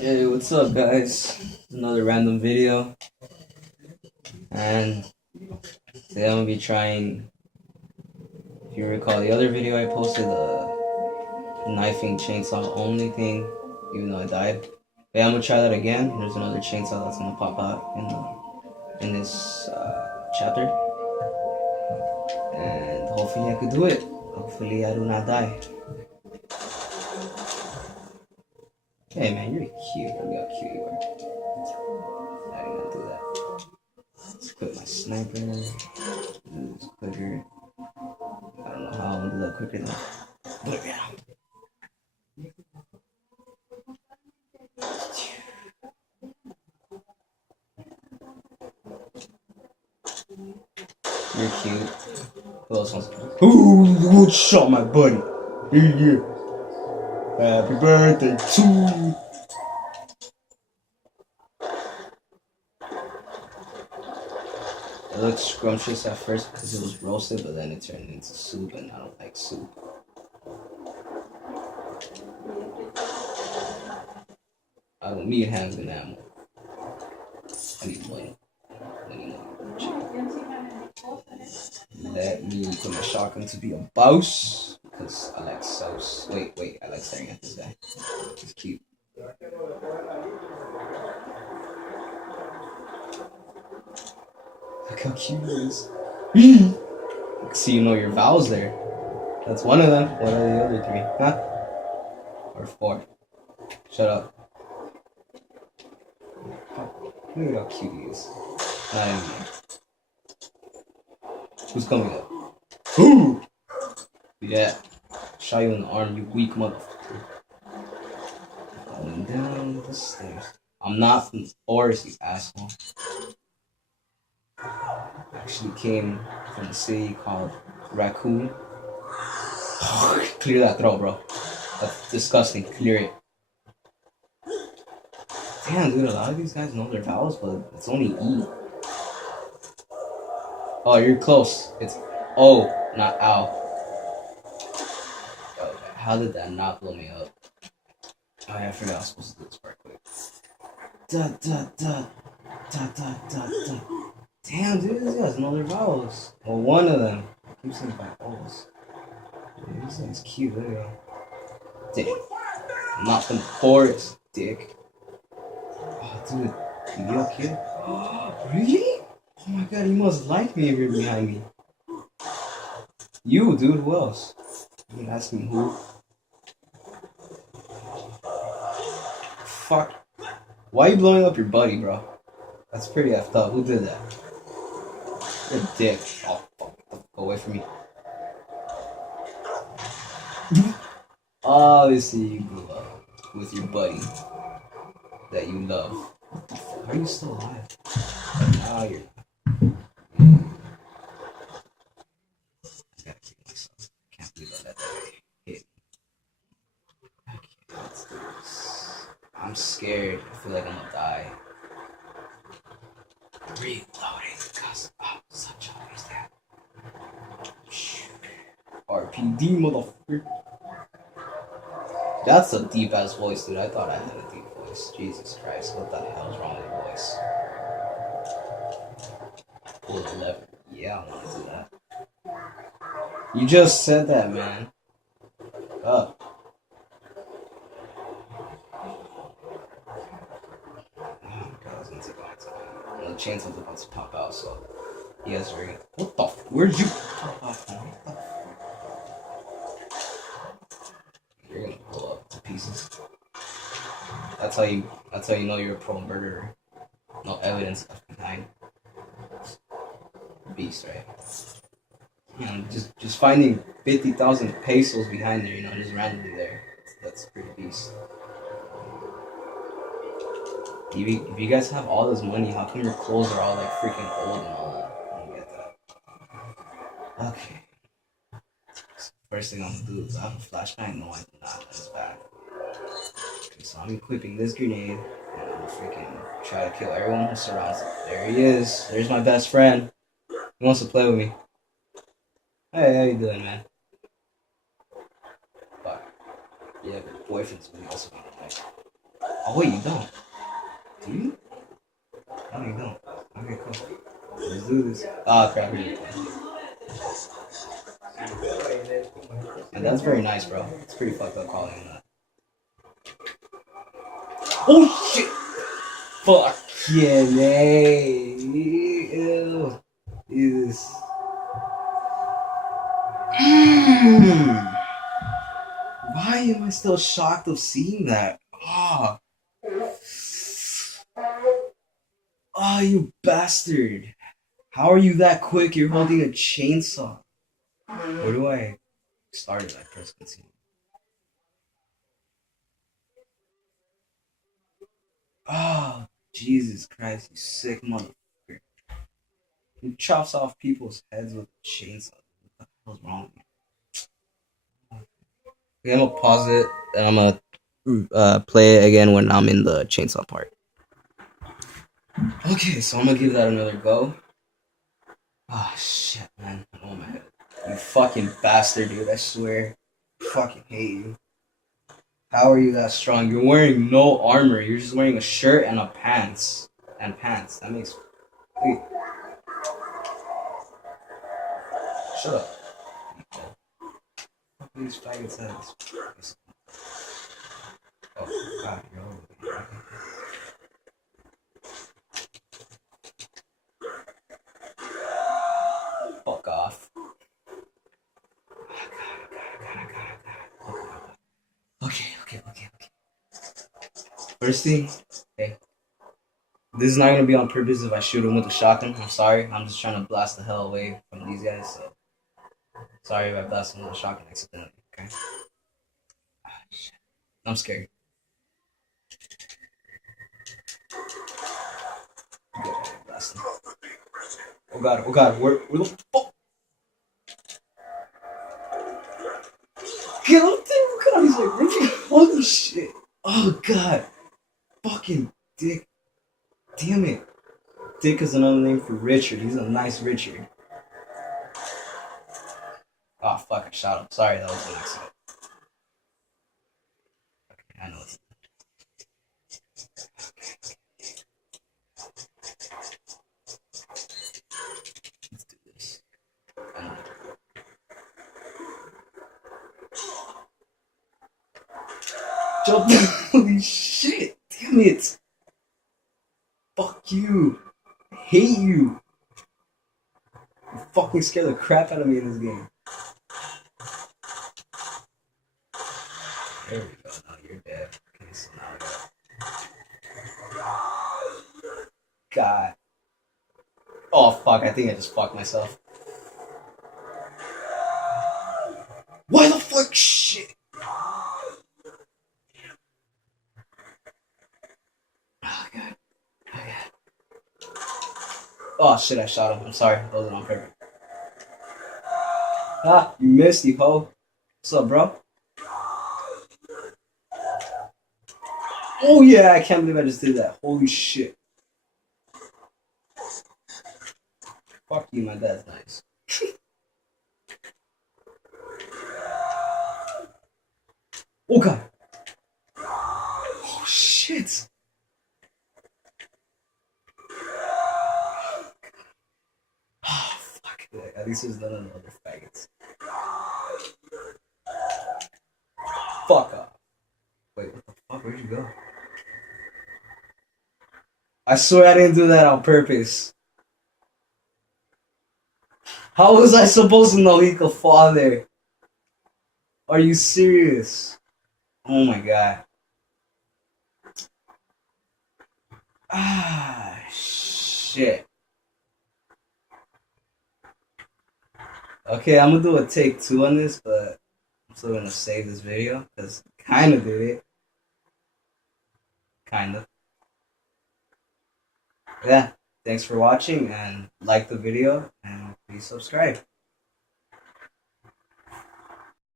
Hey, what's up, guys? Another random video, and today I'm gonna be trying. If you recall the other video I posted, the knifing chainsaw only thing, even though I died. Yeah, I'm gonna try that again. There's another chainsaw that's gonna pop out in this chapter, and hopefully I could do it. Hopefully I do not die. Hey man, you're cute. Look how cute you are. I didn't gonna do that. Let's quit my sniper. Do this quicker. I don't know how I'm gonna do that quicker though. But yeah. You're cute. Who else wants to? Who shot my buddy? Yeah. Happy birthday to you. It looked scrumptious at first because it was roasted, but then it turned into soup, and I don't like soup. I don't need hands and ammo. I need money. Let me put my shotgun to be a boss, because I like sauce. Wait, I like staring at this guy. He's cute. Look how cute he is. See, you know your vowels there. That's one of them. What are the other three? Huh? Or four? Shut up. Look at how cute he is. Not anymore. Who's coming up? Ooh! Yeah. Shot you in the arm, you weak motherfucker. Going down the stairs. I'm not from the forest, you asshole. Actually came from a city called Raccoon. Clear that throat, bro. That's disgusting. Clear it. Damn, dude, a lot of these guys know their vowels, but it's only E. Oh, you're close. It's O, not ow. Okay, how did that not blow me up? Oh yeah, I forgot I was supposed to do this part quick. Da da da da da da da. Damn, dude, these guys know their vowels. Well, one of them. I keep saying vowels. Dude, this guy's cute. There you go. Dick. I'm not from the forest, dick. Oh, dude, you little kid. Really? Oh my god, you must like me if you're behind me. You, dude, who else? You ask me who? Fuck. Why are you blowing up your buddy, bro? That's pretty effed up. Who did that? You're a dick. Oh, fuck. Go away from me. Obviously, you grew up with your buddy that you love. What the fuck? How are you still alive? Oh, you're not. I gotta kill myself. I can't believe I let that hit. Okay, let's do this. I'm scared. I feel like I'm gonna die. Reloading because such a waste that. RPD, motherfucker. That's a deep ass voice, dude. I thought I had a deep voice. Jesus Christ, what the hell is wrong with your voice? Pull the lever. Yeah, I want to do that. You just said that, man. Up. Oh god, it's gonna take a long time. The chainsaw's about to pop out, so you guys are gonna. What the f? Where'd you pop out from? What the f? You're gonna pull up to pieces. That's how you know you're a pro murderer. No evidence left behind. Beast, right? You know, just finding 50,000 pesos behind there, you know, just randomly there. That's pretty beast. If you guys have all this money, how come your clothes are all like freaking old and all that? I don't get that. Okay. First thing I'm gonna do is I have a flashbang. No, I do not. That's bad. Okay, so I'm equipping this grenade and I'm gonna freaking try to kill everyone who surrounds it. There he is. There's my best friend. He wants to play with me. Hey, how you doing, man? Fuck. Yeah, but boyfriend's really also gonna play. Oh wait, you don't. Do you? No, you don't. Okay, cool. Let's do this. Ah, crap. Here we go. And that's very nice, bro. It's pretty fucked up calling him that. Oh shit! Fuck yeah, man. Ew. Jesus. Why am I still shocked of seeing that? Ah. Oh, you bastard. How are you that quick? You're holding a chainsaw. Where do I start it? I press continue. Oh, Jesus Christ, you sick motherfucker. He chops off people's heads with a chainsaw. What the hell's wrong with you? Okay, I'm gonna pause it and I'm gonna play it again when I'm in the chainsaw part. Okay, so I'm gonna give that another go. Ah, shit, man. Oh my head. You fucking bastard, dude. I swear. I fucking hate you. How are you that strong? You're wearing no armor. You're just wearing a shirt and a pants. And pants. That makes... Wait. Shut up. Fuck these faggots heads. Oh, God, you're over there. Fuck off. Okay. First thing, okay. This is not gonna be on purpose if I shoot him with a shotgun. I'm sorry. I'm just trying to blast the hell away from these guys, so sorry if I blast him with a shotgun accidentally, okay? Ah, shit. I'm scared. Yeah, blast him. Oh god, where the fuck? Get up there! Look at he's like ripping. Holy shit! Oh god! Fucking dick! Damn it! Dick is another name for Richard. He's a nice Richard. Oh fuck! I shot him. Sorry, that was an accident. Okay, I know it's. Let's do this. Jump! Holy shit! Damn it! Fuck you! I hate you! You fucking scare the crap out of me in this game. There we go. Now you're dead. Okay, so now I got. God. Oh fuck! I think I just fucked myself. Why the fuck? Shit! Oh god. Oh god. Oh shit! I shot him. I'm sorry. That wasn't on purpose. Ah, you missed, you hoe. What's up, bro? Oh yeah! I can't believe I just did that. Holy shit! Fuck you, my dad's nice. Oh god! Oh shit! Oh fuck! At least there's none of the other faggots. Fuck off! Wait, what the fuck? Where'd you go? I swear I didn't do that on purpose. How was I supposed to know he could fall there? Are you serious? Oh my god. Ah, shit. Okay, I'm gonna do a take 2 on this, but I'm still gonna save this video, because kinda did it. Kinda. Yeah, thanks for watching, and like the video, and please subscribe.